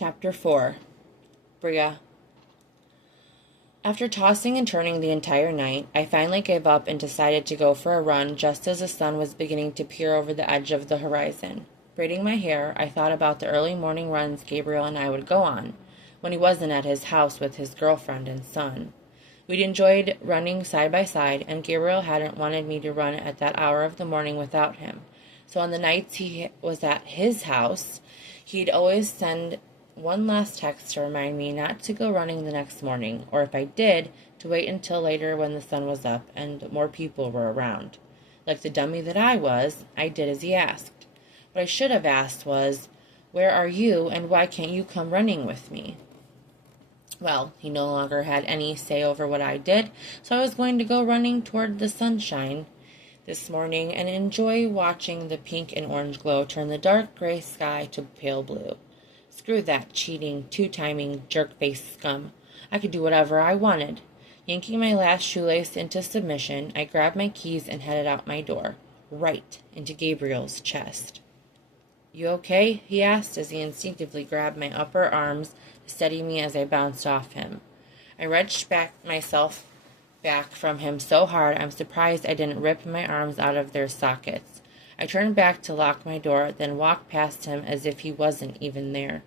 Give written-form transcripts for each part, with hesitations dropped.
Chapter 4. Breah. After tossing and turning the entire night, I finally gave up and decided to go for a run just as the sun was beginning to peer over the edge of the horizon. Braiding my hair, I thought about the early morning runs Gabriel and I would go on, when he wasn't at his house with his girlfriend and son. We'd enjoyed running side by side, and Gabriel hadn't wanted me to run at that hour of the morning without him. So on the nights he was at his house, he'd always send one last text to remind me not to go running the next morning, or if I did, to wait until later when the sun was up and more people were around. Like the dummy that I was, I did as he asked. What I should have asked was, "Where are you, and why can't you come running with me?" Well, he no longer had any say over what I did, so I was going to go running toward the sunshine this morning and enjoy watching the pink and orange glow turn the dark gray sky to pale blue. Screw that cheating, two-timing, jerk-faced scum. I could do whatever I wanted. Yanking my last shoelace into submission, I grabbed my keys and headed out my door, right into Gabriel's chest. "You okay?" he asked as he instinctively grabbed my upper arms to steady me as I bounced off him. I wrenched myself back from him so hard I'm surprised I didn't rip my arms out of their sockets. I turned back to lock my door, then walked past him as if he wasn't even there.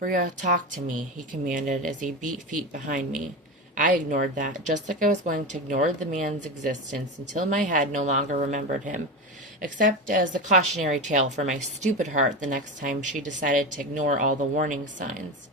"Breah, talk to me," he commanded as he beat feet behind me. I ignored that, just like I was going to ignore the man's existence until my head no longer remembered him, except as a cautionary tale for my stupid heart the next time she decided to ignore all the warning signs.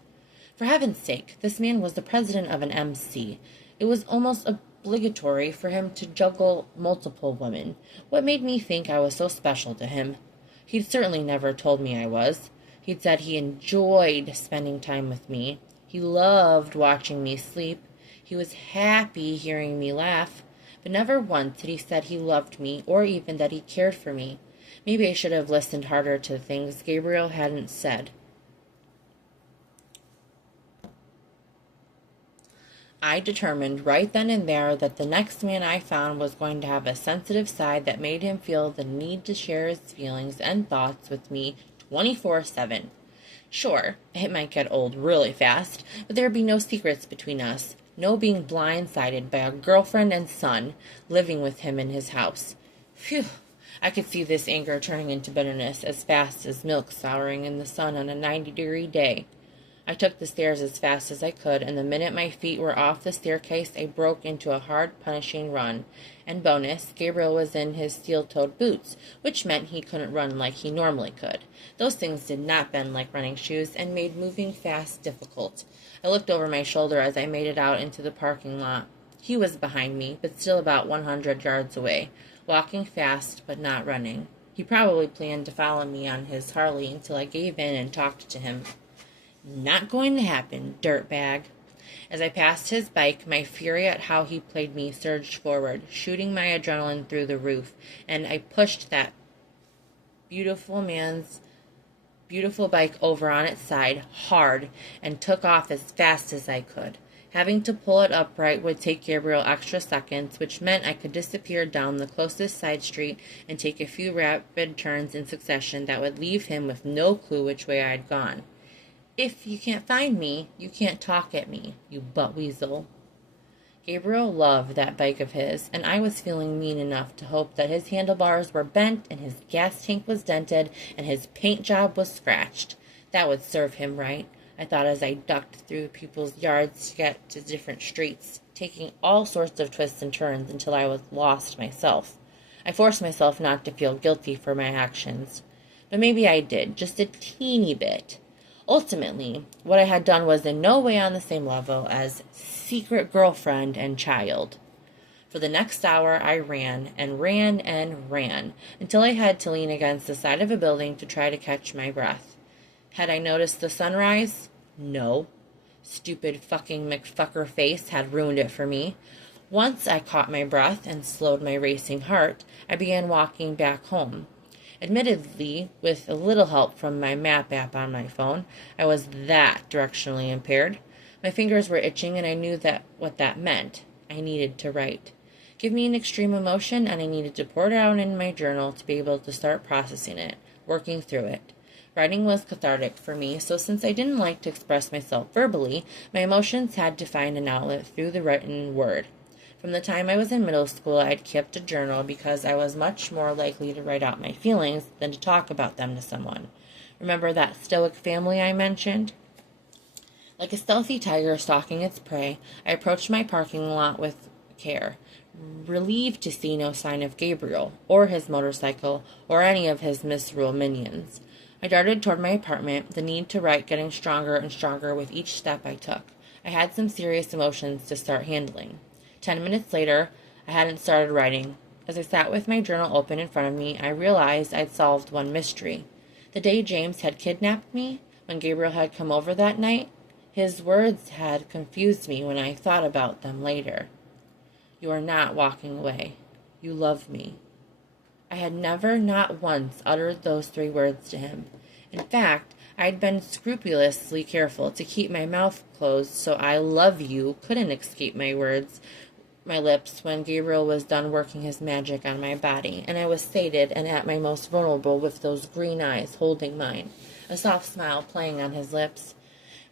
For heaven's sake, this man was the president of an MC. It was almost obligatory for him to juggle multiple women. What made me think I was so special to him? He'd certainly never told me I was. He'd said he enjoyed spending time with me. He loved watching me sleep. He was happy hearing me laugh. But never once had he said he loved me or even that he cared for me. Maybe I should have listened harder to the things Gabriel hadn't said. I determined right then and there that the next man I found was going to have a sensitive side that made him feel the need to share his feelings and thoughts with me 24/7. Sure, it might get old really fast, but there'd be no secrets between us, no being blindsided by a girlfriend and son living with him in his house. Phew, I could see this anger turning into bitterness as fast as milk souring in the sun on a 90-degree day. I took the stairs as fast as I could, and the minute my feet were off the staircase, I broke into a hard, punishing run. And bonus, Gabriel was in his steel-toed boots, which meant he couldn't run like he normally could. Those things did not bend like running shoes and made moving fast difficult. I looked over my shoulder as I made it out into the parking lot. He was behind me, but still about 100 yards away, walking fast but not running. He probably planned to follow me on his Harley until I gave in and talked to him. Not going to happen, dirtbag. As I passed his bike, my fury at how he played me surged forward, shooting my adrenaline through the roof, and I pushed that beautiful man's beautiful bike over on its side hard and took off as fast as I could. Having to pull it upright would take Gabriel extra seconds, which meant I could disappear down the closest side street and take a few rapid turns in succession that would leave him with no clue which way I'd gone. "If you can't find me, you can't talk at me, you butt weasel." Gabriel loved that bike of his, and I was feeling mean enough to hope that his handlebars were bent and his gas tank was dented and his paint job was scratched. That would serve him right, I thought as I ducked through people's yards to get to different streets, taking all sorts of twists and turns until I was lost myself. I forced myself not to feel guilty for my actions, but maybe I did, just a teeny bit. Ultimately, what I had done was in no way on the same level as secret girlfriend and child. For the next hour, I ran and ran and ran until I had to lean against the side of a building to try to catch my breath. Had I noticed the sunrise? No. Stupid fucking McFucker face had ruined it for me. Once I caught my breath and slowed my racing heart, I began walking back home. Admittedly, with a little help from my map app on my phone, I was that directionally impaired. My fingers were itching, and I knew what that meant. I needed to write. Give me an extreme emotion, and I needed to pour it out in my journal to be able to start processing it, working through it. Writing was cathartic for me, so since I didn't like to express myself verbally, my emotions had to find an outlet through the written word. From the time I was in middle school, I'd kept a journal because I was much more likely to write out my feelings than to talk about them to someone. Remember that stoic family I mentioned? Like a stealthy tiger stalking its prey, I approached my parking lot with care, relieved to see no sign of Gabriel, or his motorcycle, or any of his misrule minions. I darted toward my apartment, the need to write getting stronger and stronger with each step I took. I had some serious emotions to start handling. 10 minutes later, I hadn't started writing. As I sat with my journal open in front of me, I realized I'd solved one mystery. The day James had kidnapped me, when Gabriel had come over that night, his words had confused me when I thought about them later. You are not walking away. You love me. I had never, not once, uttered those 3 words to him. In fact, I'd been scrupulously careful to keep my mouth closed so I love you couldn't escape my lips when Gabriel was done working his magic on my body, and I was sated and at my most vulnerable with those green eyes holding mine, a soft smile playing on his lips.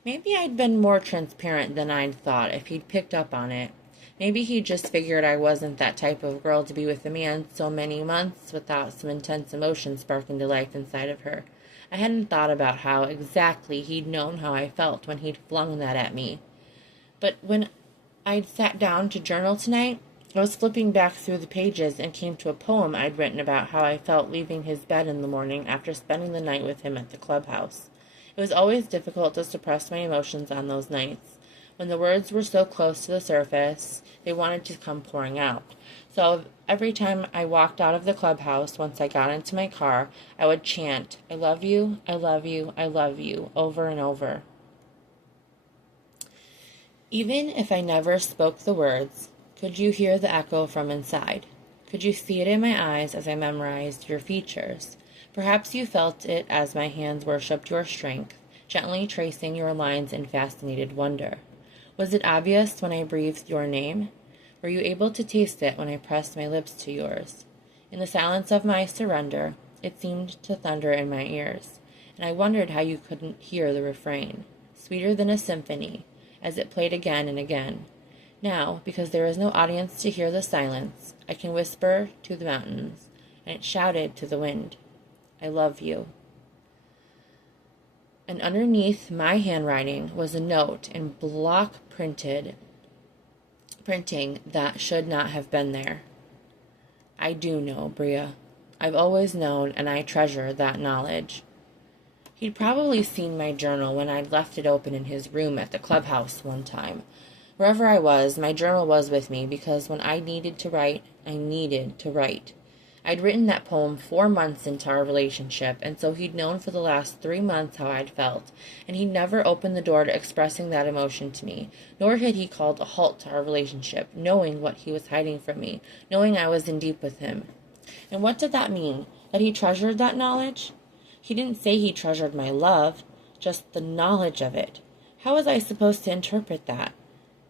Maybe I'd been more transparent than I'd thought if he'd picked up on it. Maybe he just figured I wasn't that type of girl to be with a man so many months without some intense emotion sparking to life inside of her. I hadn't thought about how exactly he'd known how I felt when he'd flung that at me. But when I'd sat down to journal tonight, I was flipping back through the pages and came to a poem I'd written about how I felt leaving his bed in the morning after spending the night with him at the clubhouse. It was always difficult to suppress my emotions on those nights. When the words were so close to the surface, they wanted to come pouring out. So every time I walked out of the clubhouse, once I got into my car, I would chant, I love you, I love you, I love you, over and over. Even if I never spoke the words, could you hear the echo from inside? Could you see it in my eyes as I memorized your features? Perhaps you felt it as my hands worshipped your strength, gently tracing your lines in fascinated wonder. Was it obvious when I breathed your name? Were you able to taste it when I pressed my lips to yours? In the silence of my surrender, it seemed to thunder in my ears, and I wondered how you couldn't hear the refrain, sweeter than a symphony, as it played again and again. Now, because there is no audience to hear the silence, I can whisper to the mountains, and it shouted to the wind, I love you. And underneath my handwriting was a note in block printing that should not have been there. I do know, Breah. I've always known, and I treasure that knowledge. He'd probably seen my journal when I'd left it open in his room at the clubhouse one time. Wherever I was, my journal was with me because when I needed to write, I needed to write. I'd written that poem 4 months into our relationship, and so he'd known for the last 3 months how I'd felt, and he'd never opened the door to expressing that emotion to me, nor had he called a halt to our relationship, knowing what he was hiding from me, knowing I was in deep with him. And what did that mean? That he treasured that knowledge? He didn't say he treasured my love, just the knowledge of it. How was I supposed to interpret that?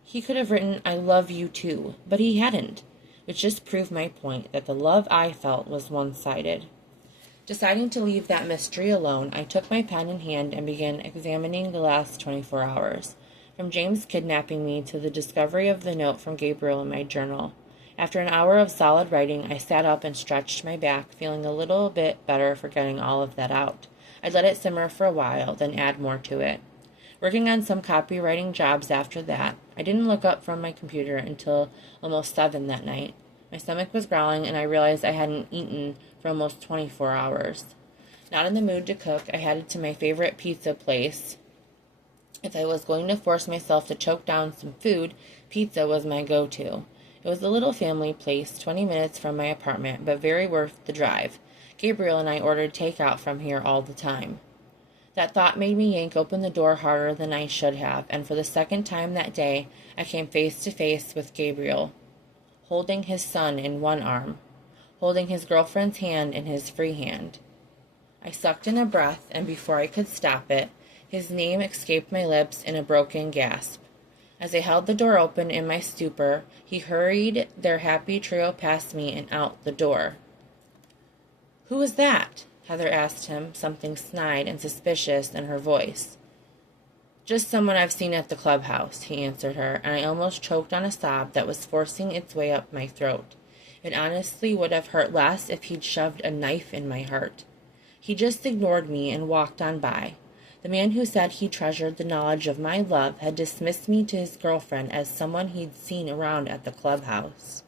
He could have written, I love you too, but he hadn't, which just proved my point that the love I felt was one-sided. Deciding to leave that mystery alone, I took my pen in hand and began examining the last 24 hours, from James kidnapping me to the discovery of the note from Gabriel in my journal. After an hour of solid writing, I sat up and stretched my back, feeling a little bit better for getting all of that out. I let it simmer for a while, then add more to it. Working on some copywriting jobs after that, I didn't look up from my computer until almost 7 that night. My stomach was growling, and I realized I hadn't eaten for almost 24 hours. Not in the mood to cook, I headed to my favorite pizza place. If I was going to force myself to choke down some food, pizza was my go-to. It was a little family place, 20 minutes from my apartment, but very worth the drive. Gabriel and I ordered takeout from here all the time. That thought made me yank open the door harder than I should have, and for the second time that day, I came face to face with Gabriel, holding his son in one arm, holding his girlfriend's hand in his free hand. I sucked in a breath, and before I could stop it, his name escaped my lips in a broken gasp. As I held the door open in my stupor, he hurried their happy trio past me and out the door. Who was that? Heather asked him, something snide and suspicious in her voice. Just someone I've seen at the clubhouse, he answered her, and I almost choked on a sob that was forcing its way up my throat. It honestly would have hurt less if he'd shoved a knife in my heart. He just ignored me and walked on by. The man who said he treasured the knowledge of my love had dismissed me to his girlfriend as someone he'd seen around at the clubhouse.